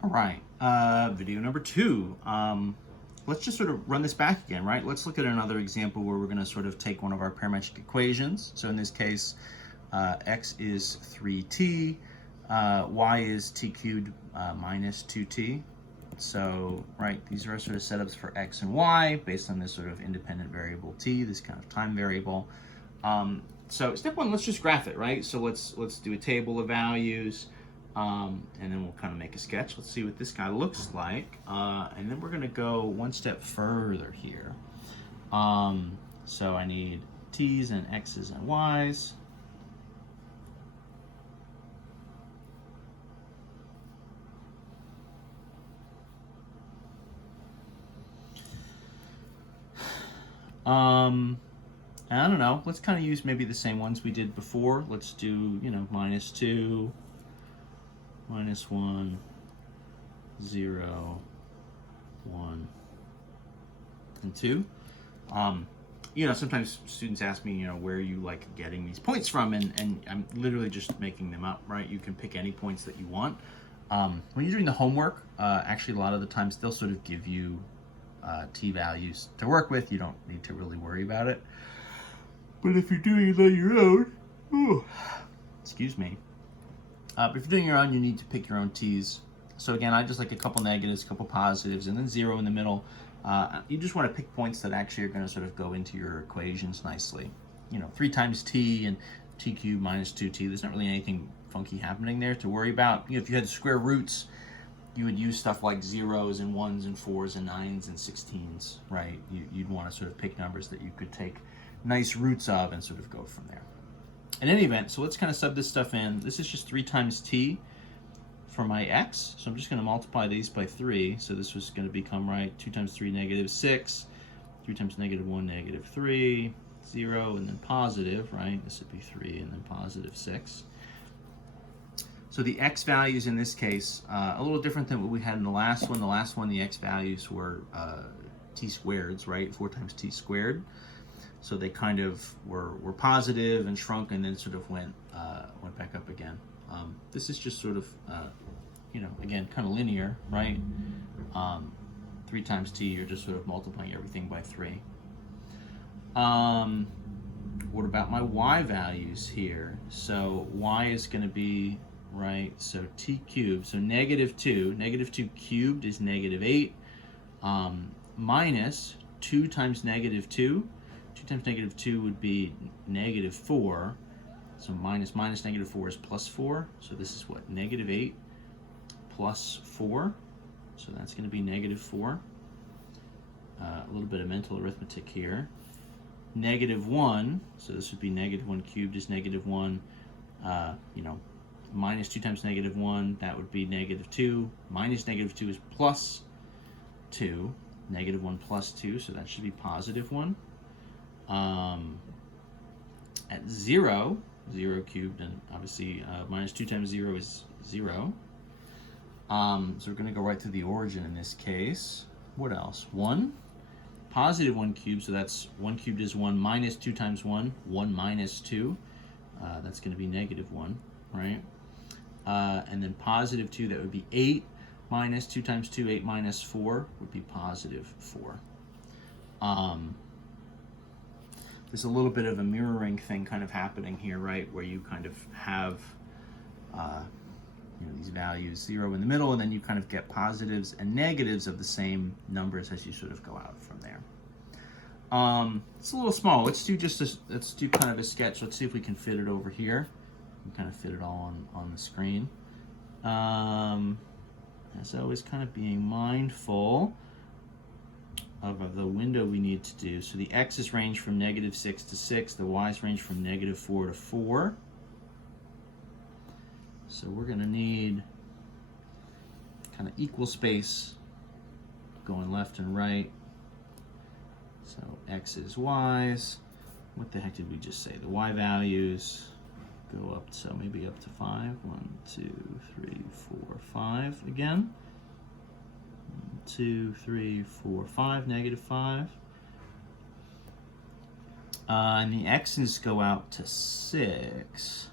All right, video number 2. Let's just sort of run this back again, right? Let's look at another example where we're going to sort of take one of our parametric equations. So in this case, x is 3t, y is t cubed minus 2t. So, right, these are our sort of setups for x and y based on this sort of independent variable t, this kind of time variable. So step 1, let's just graph it, right? So let's do a table of values. And then we'll kind of make a sketch. Let's see what this guy looks like. And then we're going to go one step further here. So I need t's and x's and y's. I don't know. Let's kind of use maybe the same ones we did before. Let's do, minus 2. Minus 1, 0, 1, and 2. Sometimes students ask me, where are you like getting these points from, and I'm literally just making them up, right? You can pick any points that you want. When you're doing the homework, actually a lot of the times they'll sort of give you t values to work with. You don't need to really worry about it. But if you're doing it on your own, excuse me. But if you're doing your own, you need to pick your own t's. So again, I just like a couple negatives, a couple positives, and then 0 in the middle. You just want to pick points that actually are going to sort of go into your equations nicely. 3 times t and t cubed minus 2t. There's not really anything funky happening there to worry about. If you had square roots, you would use stuff like 0s and 1s and 4s and 9s and 16s, right? You'd want to sort of pick numbers that you could take nice roots of and sort of go from there. In any event, so let's kind of sub this stuff in. This is just 3 times t for my x. So I'm just going to multiply these by 3. So this was going to become, right, 2 times 3, negative 6. 3 times negative 1, negative 3. 0, and then positive, right? This would be 3, and then positive 6. So the x values in this case, a little different than what we had in the last one. The last one, the x values were t squareds, right? 4 times t squared. So they kind of were positive and shrunk, and then sort of went back up again. This is just sort of, again, kind of linear, right? 3 times t, you're just sort of multiplying everything by 3. What about my y values here? So y is going to be, right, so t cubed, so negative 2. Negative 2 cubed is negative 8, minus 2 times negative 2. 2 times negative 2 would be negative 4. So minus negative 4 is plus 4. So this is what? Negative 8 plus 4. So that's going to be negative 4. A little bit of mental arithmetic here. Negative 1. So this would be negative 1 cubed is negative 1. Minus 2 times negative 1. That would be negative 2. Minus negative 2 is plus 2. Negative 1 plus 2. So that should be positive 1. At 0 cubed, and obviously minus 2 times 0 is 0. So we're going to go right to the origin in this case. What else? 1. Positive 1 cubed, so that's 1 cubed is 1 minus 2 times 1, 1 minus 2. That's going to be negative 1, right? And then positive 2, that would be 8 minus 2 times 2, 8 minus 4 would be positive 4. There's a little bit of a mirroring thing kind of happening here, right, where you kind of have these values 0 in the middle, and then you kind of get positives and negatives of the same numbers as you sort of go out from there. It's a little small. Let's do kind of a sketch. Let's see if we can fit it over here. We can kind of fit it all on the screen. As always, kind of being mindful of the window we need to do. So the x's range from negative 6 to 6. The y's range from negative 4 to 4. So we're going to need kind of equal space going left and right. So x's, y's. What the heck did we just say? The y values go up, so maybe up to 5. 1, 2, 3, 4, 5 again. 2, 3, 4, 5, negative 5. And the x's go out to 6.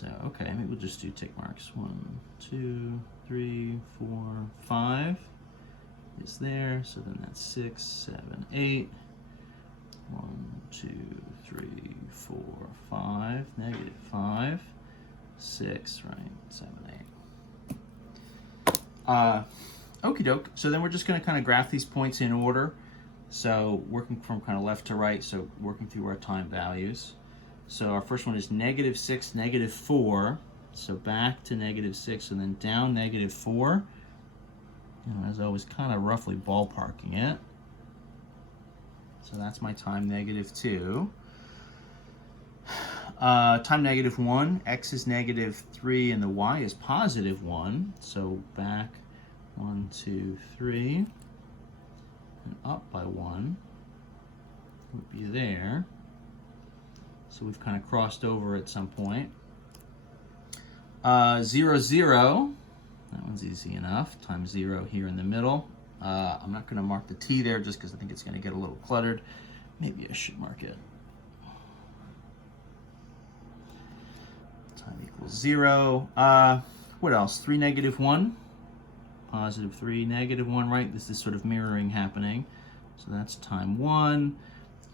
So, okay, maybe we'll just do tick marks. 1, 2, 3, 4, 5 is there. So then that's 6, 7, 8. 1, 2, 3, 4, 5, negative 5, 6, right? 7, 8. Okie doke. So then we're just going to kind of graph these points in order. So working from kind of left to right, so working through our time values. So our first one is negative 6, negative 4. So back to negative 6 and then down negative 4. You know, as always, kind of roughly ballparking it. So that's my time negative 2. Time negative 1, x is negative 3, and the y is positive 1. So back 1, 2, 3, and up by 1 would be there. So we've kind of crossed over at some point. 0, 0, that one's easy enough. Times 0 here in the middle. I'm not going to mark the t there just because I think it's going to get a little cluttered. Maybe I should mark it. Time equals 0. What else? 3, negative 1. Positive 3, negative 1, right? This is sort of mirroring happening. So that's time 1.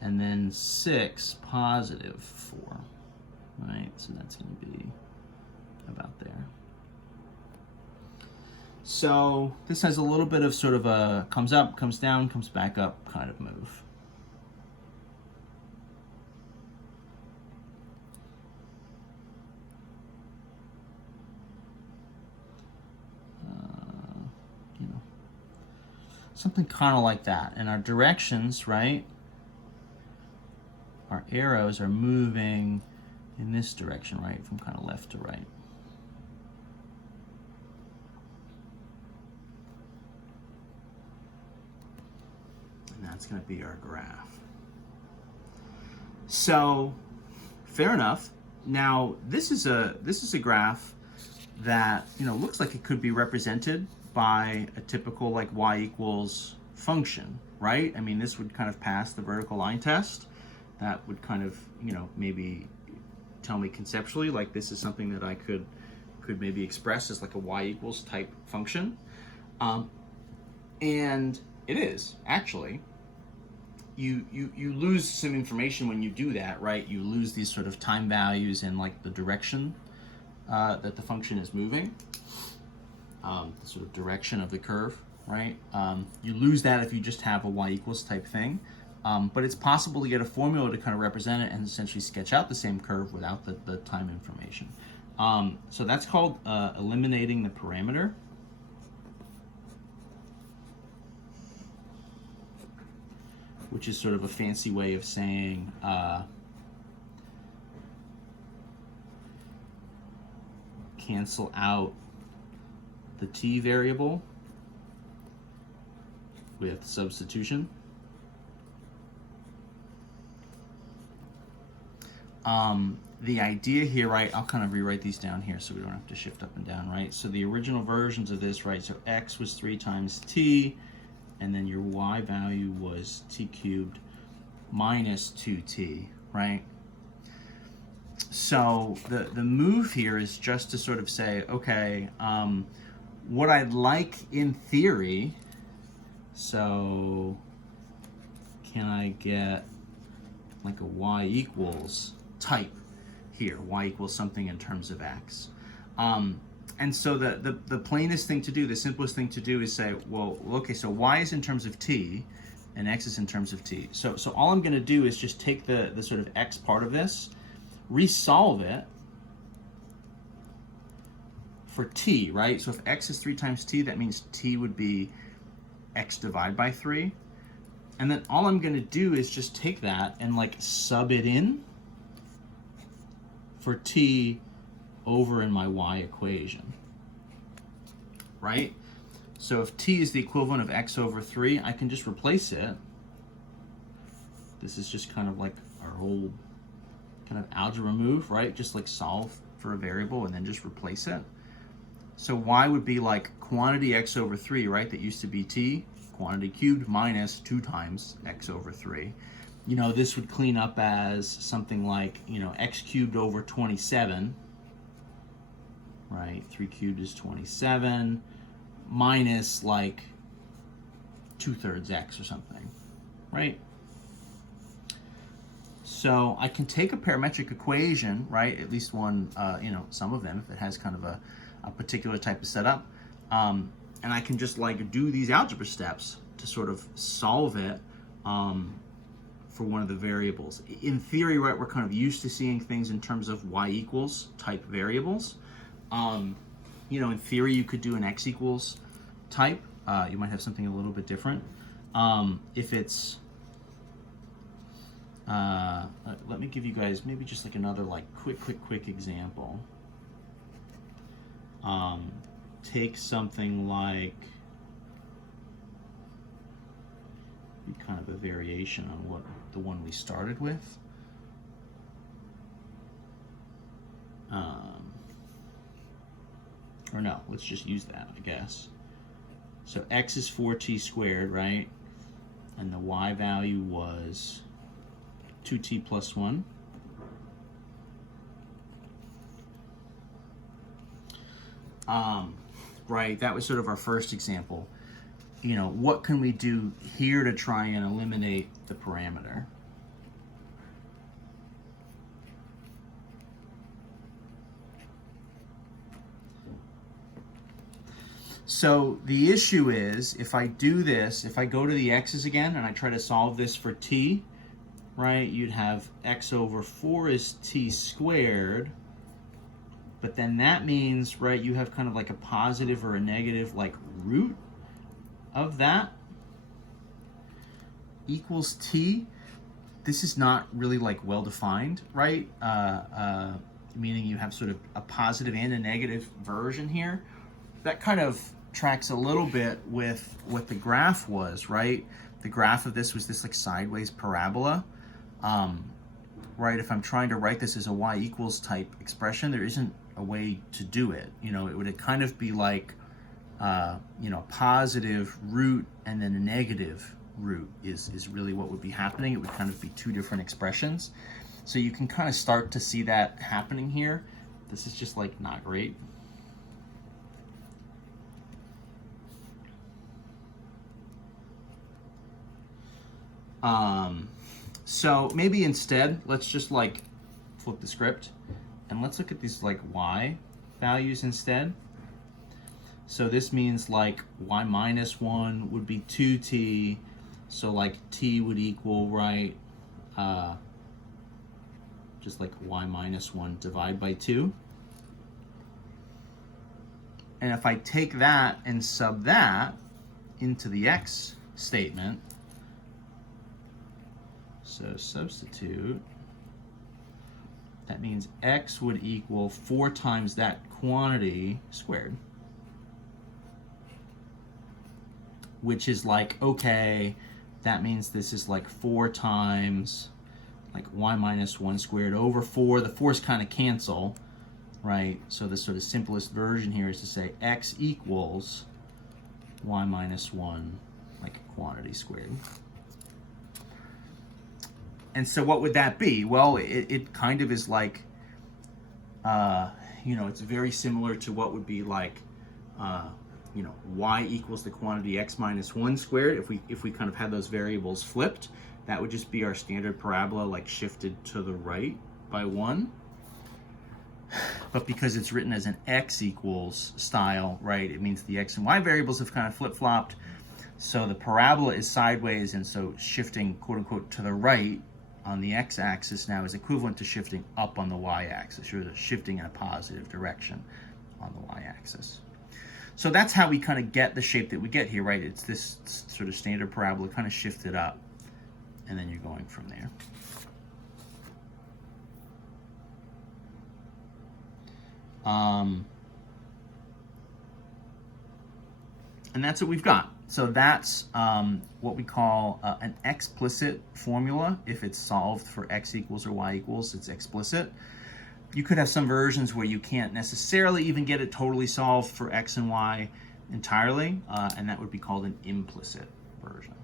And then 6, positive 4. Right? So that's going to be about there. So this has a little bit of sort of a comes up, comes down, comes back up kind of move. You know, something kind of like that. And our directions, right? Our arrows are moving in this direction, right? From kind of left to right. And that's going to be our graph. So, fair enough. Now, this is a graph that, you know, looks like it could be represented by a typical like y equals function, right? I mean, this would kind of pass the vertical line test. That would kind of, you know, maybe tell me conceptually like this is something that I could maybe express as like a y equals type function. And it is actually. You lose some information when you do that, right? You lose these sort of time values and like the direction that the function is moving, the sort of direction of the curve, right? You lose that if you just have a y equals type thing. But it's possible to get a formula to kind of represent it and essentially sketch out the same curve without the time information. So that's called eliminating the parameter. Which is sort of a fancy way of saying cancel out the t variable with substitution. The idea here, right, I'll kind of rewrite these down here so we don't have to shift up and down, right? So the original versions of this, right, so x was 3 times t, and then your y value was t cubed minus 2t, right? So the move here is just to sort of say, okay, what I'd like in theory, so can I get like a y equals type here, y equals something in terms of x. And so the plainest thing to do, the simplest thing to do is say, well, okay, so y is in terms of t, and x is in terms of t. So all I'm going to do is just take the sort of x part of this, resolve it for t, right? So if x is 3 times t, that means t would be x divided by 3. And then all I'm going to do is just take that and like sub it in for t over in my y equation, right? So if t is the equivalent of x over 3, I can just replace it. This is just kind of like our whole kind of algebra move, right? Just like solve for a variable and then just replace it. So y would be like quantity x over 3, right? That used to be t, quantity cubed minus 2 times x over 3. You know, this would clean up as something like, you know, x cubed over 27 right? 3 cubed is 27 minus like 2/3 x or something, right? So I can take a parametric equation, right? At least one, some of them, if it has kind of a particular type of setup. And I can just like do these algebra steps to sort of solve it for one of the variables. In theory, right, we're kind of used to seeing things in terms of y equals type variables. In theory, you could do an x equals type. You might have something a little bit different. If it's, let me give you guys maybe just like another like quick example. Take something like kind of a variation on what the one we started with. Or no, let's just use that, I guess. So x is 4t squared, right? And the y value was 2t plus 1. Right, that was sort of our first example. What can we do here to try and eliminate the parameter? So the issue is, if I do this, if I go to the x's again and I try to solve this for t, right, you'd have x over 4 is t squared. But then that means, right, you have kind of like a positive or a negative like root of that equals t. This is not really like well defined, right? Meaning you have sort of a positive and a negative version here. That kind of tracks a little bit with what the graph was, right? The graph of this was this like sideways parabola. Right, if I'm trying to write this as a y equals type expression, there isn't a way to do it. It would kind of be like, positive root and then a negative root is really what would be happening. It would kind of be two different expressions. So you can kind of start to see that happening here. This is just like not great. So maybe instead, let's just like flip the script and let's look at these like y values instead. So this means like y minus 1 would be 2t. So like t would equal, right, just like y minus 1 divide by 2. And if I take that and sub that into the x statement, so substitute, that means x would equal 4 times that quantity squared. Which is like, okay, that means this is like 4 times like y minus 1 squared over 4. The 4's kind of cancel, right? So the sort of simplest version here is to say x equals y minus 1 like quantity squared. And so what would that be? Well, it kind of is like, it's very similar to what would be like, y equals the quantity x minus 1 squared. If we kind of had those variables flipped, that would just be our standard parabola, like shifted to the right by 1. But because it's written as an x equals style, right, it means the x and y variables have kind of flip-flopped. So the parabola is sideways, and so shifting, quote unquote, to the right on the x-axis now is equivalent to shifting up on the y-axis, or shifting in a positive direction on the y-axis. So that's how we kind of get the shape that we get here, right? It's this sort of standard parabola kind of shifted up, and then you're going from there. And that's what we've got. So that's what we call an explicit formula. If it's solved for x equals or y equals, it's explicit. You could have some versions where you can't necessarily even get it totally solved for x and y entirely, and that would be called an implicit version.